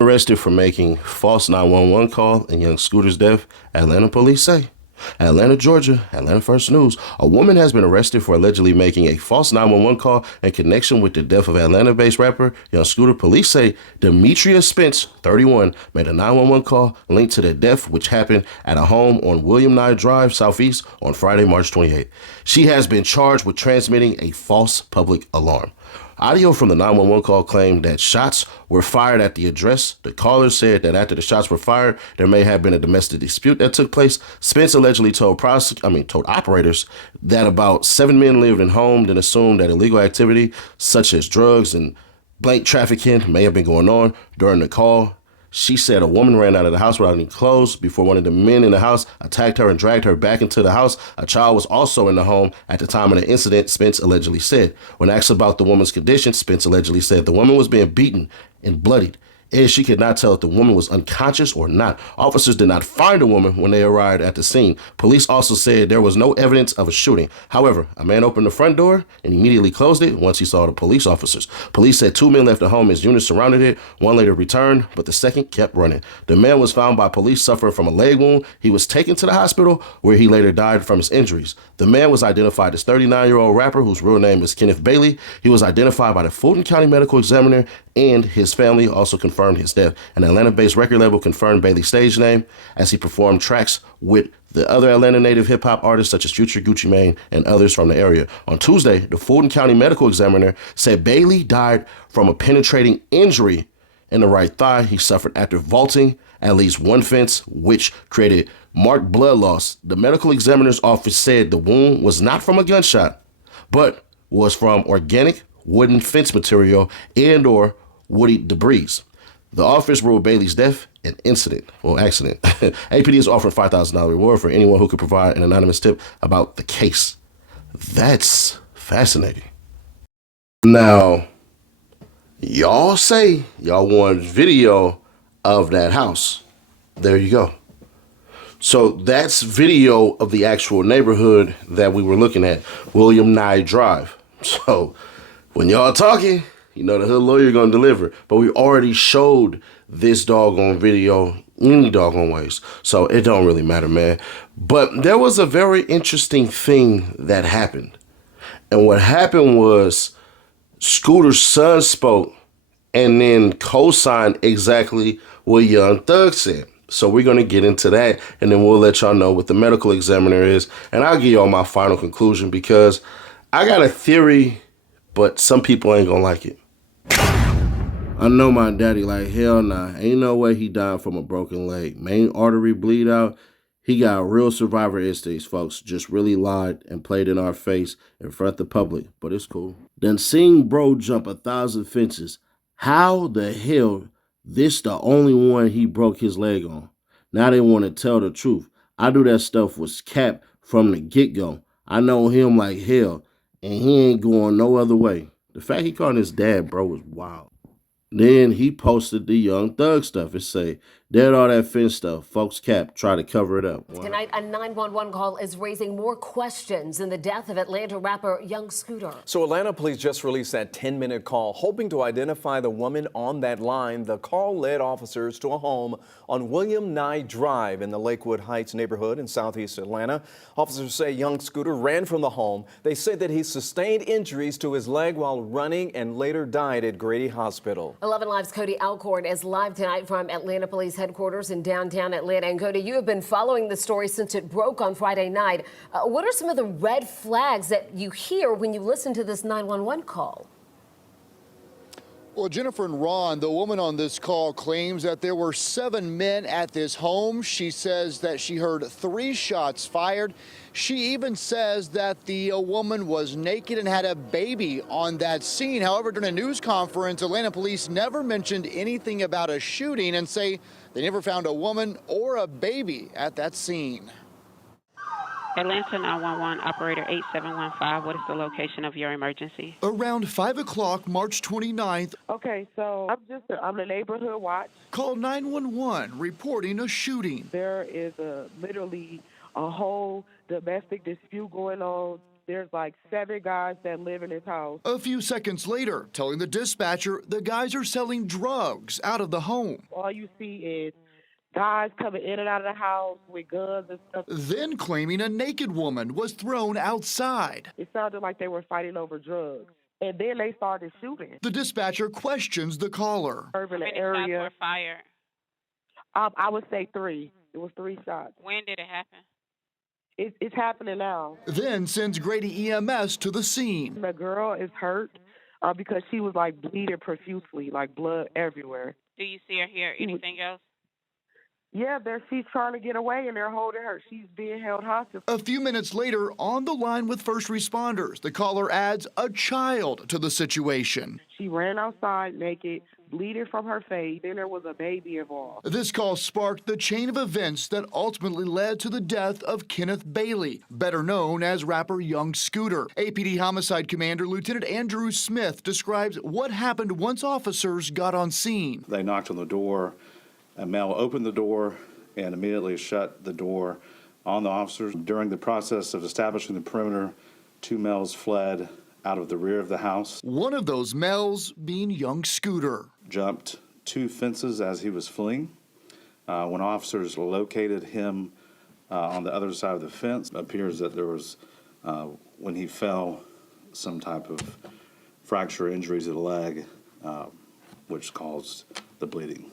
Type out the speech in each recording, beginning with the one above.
Arrested for making false 911 call in young Scooter's death, Atlanta police say. Atlanta, Georgia, Atlanta First News. A woman has been arrested for allegedly making a false 911 call in connection with the death of Atlanta-based rapper Young Scooter. Police say Demetria Spence, 31, made a 911 call linked to the death, which happened at a home on William Nye Drive, Southeast, on Friday, March 28. She has been charged with transmitting a false public alarm. Audio from the 911 call claimed that shots were fired at the address. The caller said that after the shots were fired, there may have been a domestic dispute that took place. Spence allegedly told operators that about 7 men lived in home, then assumed that illegal activity such as drugs and blank trafficking may have been going on during the call. She said a woman ran out of the house without any clothes before one of the men in the house attacked her and dragged her back into the house. A child was also in the home at the time of the incident, Spence allegedly said. When asked about the woman's condition, Spence allegedly said the woman was being beaten and bloodied, and she could not tell if the woman was unconscious or not. Officers did not find the woman when they arrived at the scene. Police also said there was no evidence of a shooting. However, a man opened the front door and immediately closed it once he saw the police officers. Police said 2 men left the home as units surrounded it. One later returned, but the second kept running. The man was found by police suffering from a leg wound. He was taken to the hospital where he later died from his injuries. The man was identified as 39-year-old rapper whose real name is Kenneth Bailey. He was identified by the Fulton County Medical Examiner, and his family also confirmed his death. An Atlanta-based record label confirmed Bailey's stage name as he performed tracks with the other Atlanta native hip-hop artists such as Future, Gucci Mane, and others from the area. On Tuesday, the Fulton County Medical Examiner said Bailey died from a penetrating injury in the right thigh he suffered after vaulting at least one fence, which created marked blood loss. The medical examiner's office said the wound was not from a gunshot, but was from organic wooden fence material and or woody debris. The office ruled Bailey's death an accident. APD is offering $5,000 reward for anyone who could provide an anonymous tip about the case. That's fascinating. Now, y'all say y'all want video of that house. There you go. So that's video of the actual neighborhood that we were looking at, William Nye Drive. So when y'all talking, you know the hood lawyer gonna deliver. But we already showed this doggone video any doggone ways. So it don't really matter, man. But there was a very interesting thing that happened. And what happened was Scooter's son spoke and then co-signed exactly what Young Thug said. So we're going to get into that, and then we'll let y'all know what the medical examiner is. And I'll give y'all my final conclusion because I got a theory, but some people ain't going to like it. I know my daddy like, hell nah. Ain't no way he died from a broken leg. Main artery bleed out. He got real survivor instincts, folks. Just really lied and played in our face in front of the public, but it's cool. Then seeing bro jump 1,000 fences. How the hell this the only one he broke his leg on? Now they want to tell the truth. I knew that stuff was cap from the get-go. I know him like hell, and he ain't going no other way. The fact he called his dad bro is wild. Then he posted the Young Thug stuff. It say, dead all that fence stuff. Folks kept try to cover it up. Tonight, a 911 call is raising more questions in the death of Atlanta rapper Young Scooter. So Atlanta police just released that 10-minute call, hoping to identify the woman on that line. The call led officers to a home on William Nye Drive in the Lakewood Heights neighborhood in southeast Atlanta. Officers say Young Scooter ran from the home. They said that he sustained injuries to his leg while running and later died at Grady Hospital. 11 Live's Cody Alcorn is live tonight from Atlanta Police Headquarters in downtown Atlanta. And Cody, you have been following the story since it broke on Friday night. What are some of the red flags that you hear when you listen to this 911 call? Well, Jennifer and Ron, the woman on this call, claims that there were 7 men at this home. She says that she heard 3 shots fired. She even says that the woman was naked and had a baby on that scene. However, during a news conference, Atlanta police never mentioned anything about a shooting and say they never found a woman or a baby at that scene. Atlanta 911 operator 8715, what is the location of your emergency? Around 5 o'clock, March 29th. Okay, so I'm the neighborhood watch. Call 911 reporting a shooting. There is literally a whole domestic dispute going on there's like 7 guys that live in this house. A few seconds later, telling the dispatcher the guys are selling drugs out of the home. All you see is guys coming in and out of the house with guns and stuff. Then claiming a naked woman was thrown outside. It sounded like they were fighting over drugs. And then they started shooting. The dispatcher questions the caller. Urban How many area. shots were fired? I would say 3. It was 3 shots. When did it happen? It's happening now. Then sends Grady EMS to the scene. The girl is hurt because she was like bleeding profusely, like blood everywhere. Do you see or hear anything else? Yeah, she's trying to get away and they're holding her. She's being held hostage. A few minutes later, on the line with first responders, the caller adds a child to the situation. She ran outside naked, bleeding from her face. Then there was a baby involved. This call sparked the chain of events that ultimately led to the death of Kenneth Bailey, better known as rapper Young Scooter. APD Homicide Commander Lieutenant Andrew Smith describes what happened once officers got on scene. They knocked on the door. A male opened the door and immediately shut the door on the officers. During the process of establishing the perimeter, 2 males fled out of the rear of the house. One of those males being Young Scooter. Jumped 2 fences as he was fleeing. When officers located him on the other side of the fence, it appears that there was, when he fell, some type of fracture injury to the leg, which caused the bleeding.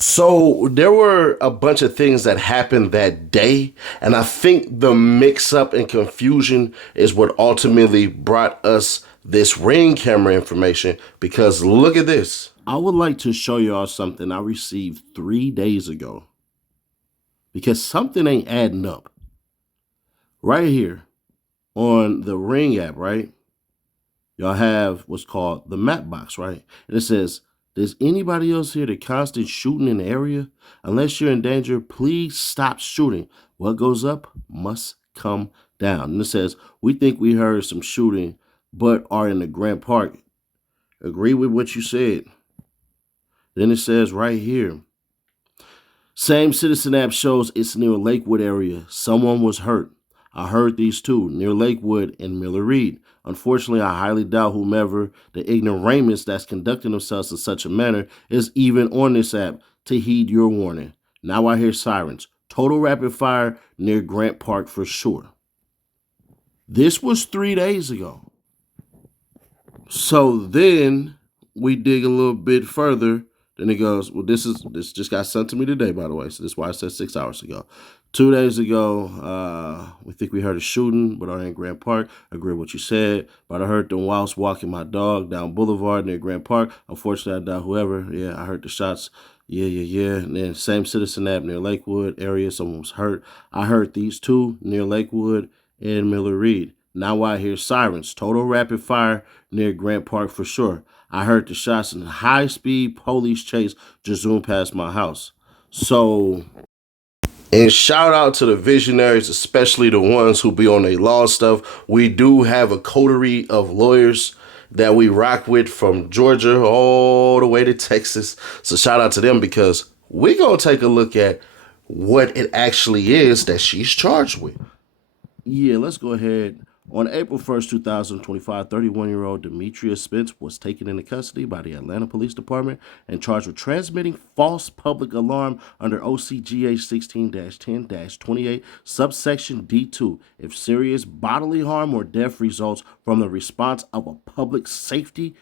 So there were a bunch of things that happened that day, and I think the mix-up and confusion is what ultimately brought us this Ring camera information, because look at this. I would like to show y'all something I received 3 days ago, because something ain't adding up. Right here on the Ring app, right? Y'all have what's called the map box, right? And it says, does anybody else hear the constant shooting in the area? Unless you're in danger, please stop shooting. What goes up must come down. And it says, we think we heard some shooting, but are in the Grant Park. Agree with what you said. Then it says right here, same citizen app shows it's near Lakewood area. Someone was hurt. I heard these two near Lakewood and Miller Reed. Unfortunately, I highly doubt whomever the ignoramus that's conducting themselves in such a manner is even on this app to heed your warning. Now I hear sirens. Total rapid fire near Grant Park for sure. This was 3 days ago. So then we dig a little bit further. Then it goes, well, this just got sent to me today, by the way. So that's why I said 6 hours ago. 2 days ago, we think we heard a shooting, but are in Grant Park. Agree with what you said. But I heard them whilst walking my dog down Boulevard near Grant Park. Unfortunately, I doubt whoever. Yeah, I heard the shots. Yeah. And then same citizen app near Lakewood area. Someone was hurt. I heard these two near Lakewood and Miller Reed. Now I hear sirens. Total rapid fire near Grant Park for sure. I heard the shots in high-speed police chase just zoomed past my house. So, and shout out to the visionaries, especially the ones who be on their law stuff. We do have a coterie of lawyers that we rock with from Georgia all the way to Texas. So shout out to them, because we're going to take a look at what it actually is that she's charged with. Yeah, let's go ahead. On April 1st, 2025, 31-year-old Demetria Spence was taken into custody by the Atlanta Police Department and charged with transmitting false public alarm under OCGH 16-10-28, subsection D2, if serious bodily harm or death results from the response of a public safety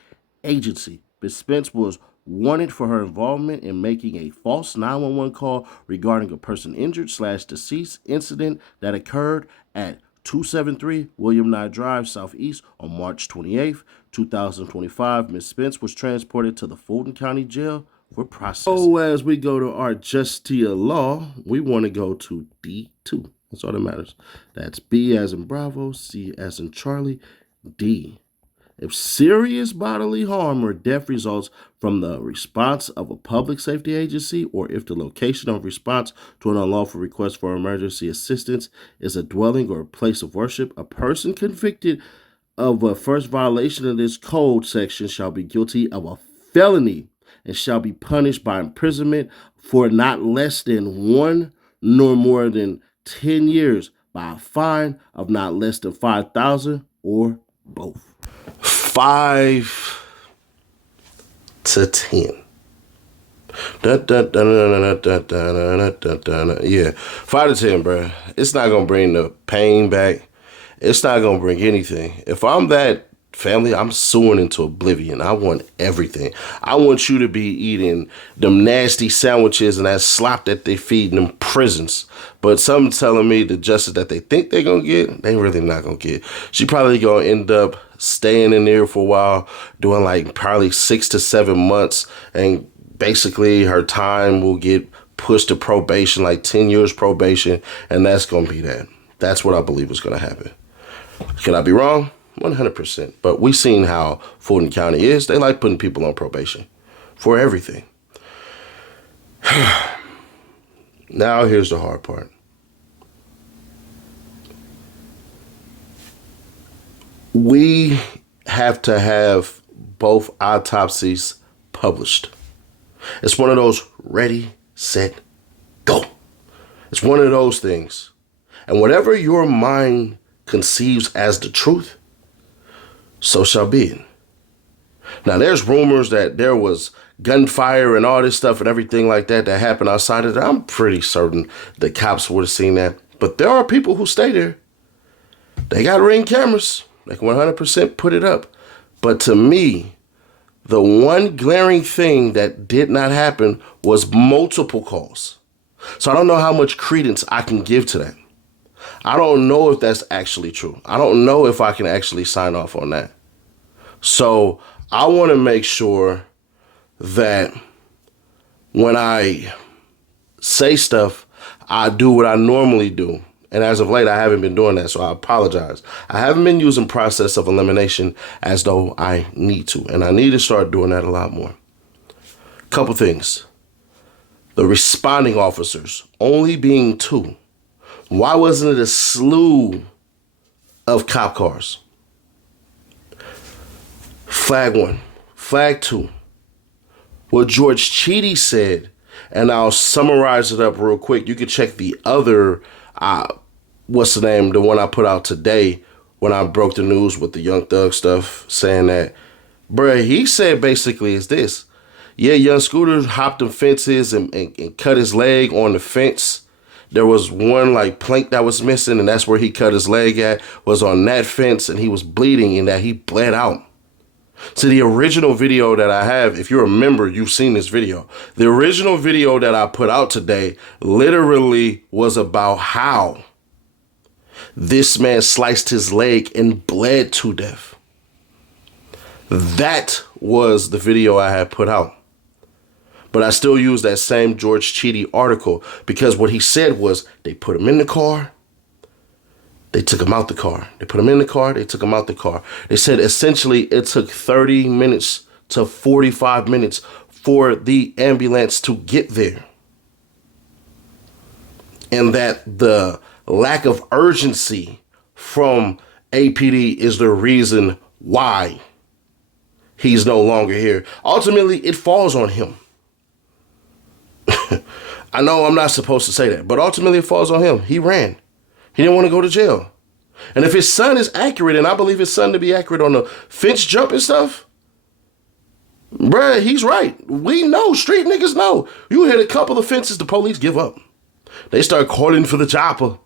agency. Ms. Spence was wanted for her involvement in making a false 911 call regarding a person injured/deceased incident that occurred at 273 William Nye Drive, Southeast on March 28th, 2025. Ms. Spence was transported to the Fulton County Jail for processing. So as we go to our Justia law, we want to go to D2. That's all that matters. That's B as in Bravo, C as in Charlie, D. If serious bodily harm or death results from the response of a public safety agency, or if the location of response to an unlawful request for emergency assistance is a dwelling or a place of worship, a person convicted of a first violation of this code section shall be guilty of a felony and shall be punished by imprisonment for not less than 1 nor more than 10 years, by a fine of not less than $5,000 or both. 5 to 10. Yeah, 5 to 10, bro. It's not gonna bring the pain back. It's not gonna bring anything. If I'm that family, I'm suing into oblivion. I want everything. I want you to be eating them nasty sandwiches and that slop that they feed in them prisons. But some telling me the justice that they think they're gonna get, they really not gonna get. She probably gonna end up staying in there for a while, doing like probably 6 to 7 months, and basically her time will get pushed to probation, like 10 years probation, and that's gonna be that. That's what I believe is gonna happen. Can I be wrong? 100%. But we've seen how Fulton County is. They like putting people on probation for everything. Now here's the hard part. We have to have both autopsies published. It's one of those ready, set, go. It's one of those things. And whatever your mind conceives as the truth, so shall be. Now, there's rumors that there was gunfire and all this stuff and everything like that that happened outside of it. I'm pretty certain the cops would have seen that. But there are people who stay there. They got Ring cameras. They can 100% put it up. But to me, the one glaring thing that did not happen was multiple calls. So I don't know how much credence I can give to that. I don't know if that's actually true. I don't know if I can actually sign off on that. So I want to make sure that when I say stuff, I do what I normally do. And as of late, I haven't been doing that, so I apologize. I haven't been using process of elimination as though I need to, and I need to start doing that a lot more. Couple things. The responding officers only being 2. Why wasn't it a slew of cop cars? Flag 1. Flag 2. What George Cheedy said, and I'll summarize it up real quick. You can check the other, what's the name, the one I put out today when I broke the news with the Young Thug stuff, saying that, bruh, he said basically is this. Yeah, Young Scooter hopped the fences and cut his leg on the fence. There was one like plank that was missing, and that's where he cut his leg at, was on that fence, and he was bleeding, and that he bled out. So the original video that I have, if you remember, you've seen this video. The original video that I put out today literally was about how this man sliced his leg and bled to death. That was the video I had put out. But I still use that same George Cheedy article because what he said was they put him in the car. They took him out the car. They put him in the car. They took him out the car. They said essentially it took 30 minutes to 45 minutes for the ambulance to get there. And that the lack of urgency from APD is the reason why he's no longer here. Ultimately, it falls on him. I know I'm not supposed to say that, but ultimately it falls on him. He ran. He didn't want to go to jail. And if his son is accurate, and I believe his son to be accurate on the fence jump and stuff, bruh, he's right. We know, street niggas know. You hit a couple of fences, the police give up. They start calling for the chopper.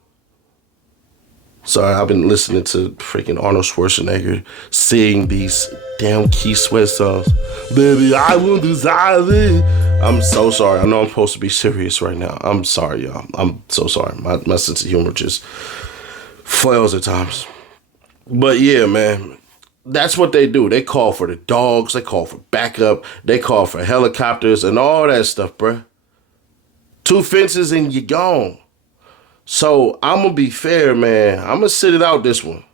Sorry, I've been listening to freaking Arnold Schwarzenegger sing these damn Keith Sweat songs. Baby, I will desire it. I'm so sorry. I know I'm supposed to be serious right now. I'm sorry, y'all. I'm so sorry. My sense of humor just flails at times. But yeah, man, that's what they do. They call for the dogs. They call for backup. They call for helicopters and all that stuff, bruh. 2 fences and you're gone. So I'm going to be fair, man. I'm going to sit it out this one.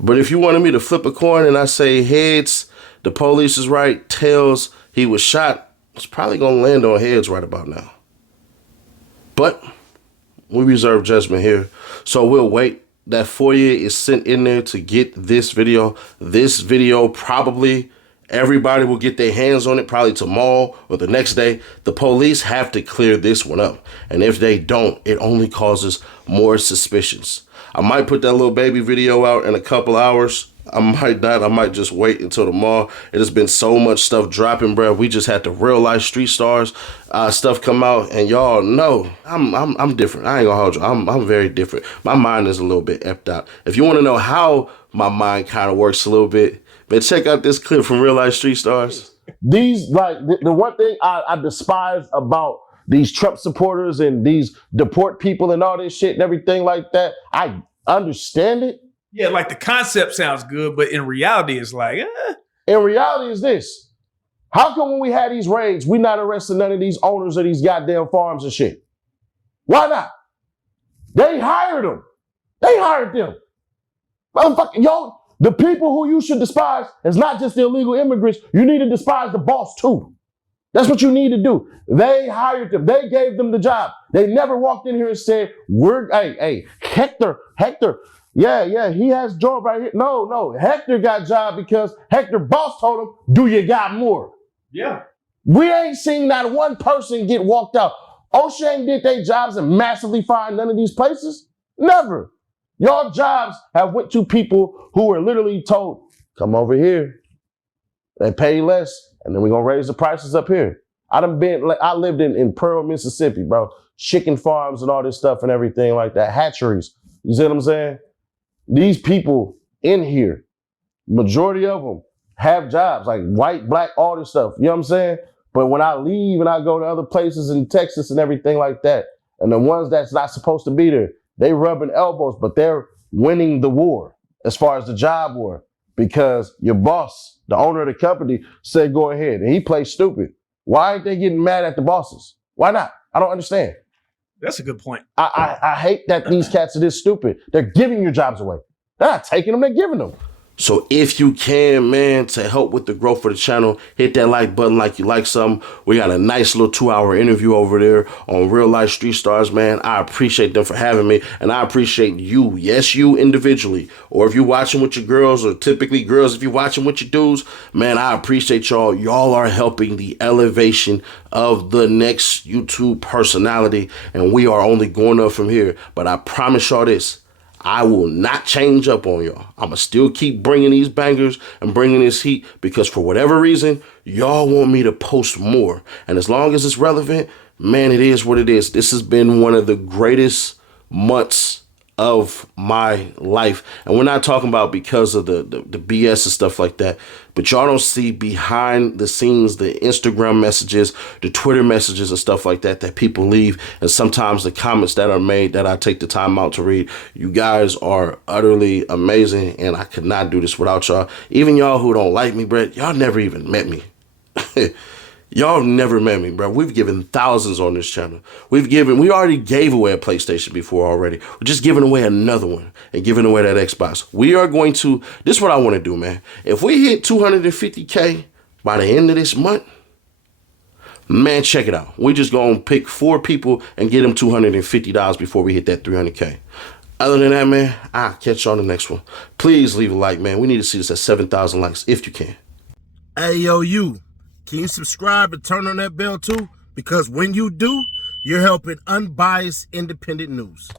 But if you wanted me to flip a coin and I say heads, the police is right, tails, he was shot, it's probably going to land on heads right about now. But we reserve judgment here. So we'll wait. That FOIA is sent in there to get this video. This video probably Everybody will get their hands on it probably tomorrow or the next day. The police have to clear this one up. And if they don't, it only causes more suspicions. I might put that little baby video out in a couple hours. I might not. I might just wait until tomorrow. It has been so much stuff dropping, bro. We just had the real life Street Stars stuff come out, and y'all know I'm different. I ain't gonna hold you. I'm very different. My mind is a little bit effed out. If you want to know how my mind kind of works a little bit, man, check out this clip from Real Life Street Stars. These, like, the one thing I despise about these Trump supporters and these deport people and all this shit and everything like that, I understand it. Yeah, like the concept sounds good, but in reality, it's like, In reality is this. How come when we had these raids, we not arresting none of these owners of these goddamn farms and shit? Why not? They hired them. They hired them. Motherfucker, yo, the people who you should despise is not just the illegal immigrants. You need to despise the boss too. That's what you need to do. They hired them. They gave them the job. They never walked in here and said, hey, Hector, yeah, he has job right here. No, Hector got job because Hector boss told him, do you got more? yeah. We ain't seen not one person get walked out. OSHA ain't did their jobs and massively fired none of these places. Never. Your jobs have went to people who were literally told, come over here. They pay less, and then we're going to raise the prices up here. I lived in Pearl, Mississippi, bro. Chicken farms and all this stuff and everything like that. Hatcheries. You see what I'm saying? These people in here, majority of them have jobs, like white, black, all this stuff. You know what I'm saying? But when I leave and I go to other places in Texas and everything like that, and the ones that's not supposed to be there, they rubbing elbows, but they're winning the war as far as the job war because your boss, the owner of the company, said go ahead, and he played stupid. Why ain't they getting mad at the bosses? Why not? I don't understand. That's a good point. I hate that these cats are this stupid. They're giving your jobs away. They're not taking them, they're giving them. So if you can, man, to help with the growth of the channel, hit that like button like you like something. We got a nice little 2-hour interview over there on Real Life Street Stars, man. I appreciate them for having me, and I appreciate you, yes, you individually. Or if you're watching with your girls, or typically girls, if you're watching with your dudes, man, I appreciate y'all. Y'all are helping the elevation of the next YouTube personality, and we are only going up from here. But I promise y'all this. I will not change up on y'all. I'm going to still keep bringing these bangers and bringing this heat because for whatever reason, y'all want me to post more. And as long as it's relevant, man, it is what it is. This has been one of the greatest months of my life. And we're not talking about because of the BS and stuff like that. But y'all don't see behind the scenes, the Instagram messages, the Twitter messages and stuff like that that people leave. And sometimes the comments that are made that I take the time out to read. You guys are utterly amazing. And I could not do this without y'all. Even y'all who don't like me, Brett, y'all never even met me. Y'all never met me, bro. We've given thousands on this channel. We already gave away a PlayStation before already. We're just giving away another one and giving away that Xbox. We are going to, this is what I want to do, man. If we hit 250K by the end of this month, man, check it out. We're just going to pick 4 people and get them $250 before we hit that 300K. Other than that, man, I'll catch you on the next one. Please leave a like, man. We need to see this at 7,000 likes if you can. Hey, yo, you. Can you subscribe and turn on that bell too? Because when you do, you're helping unbiased independent news.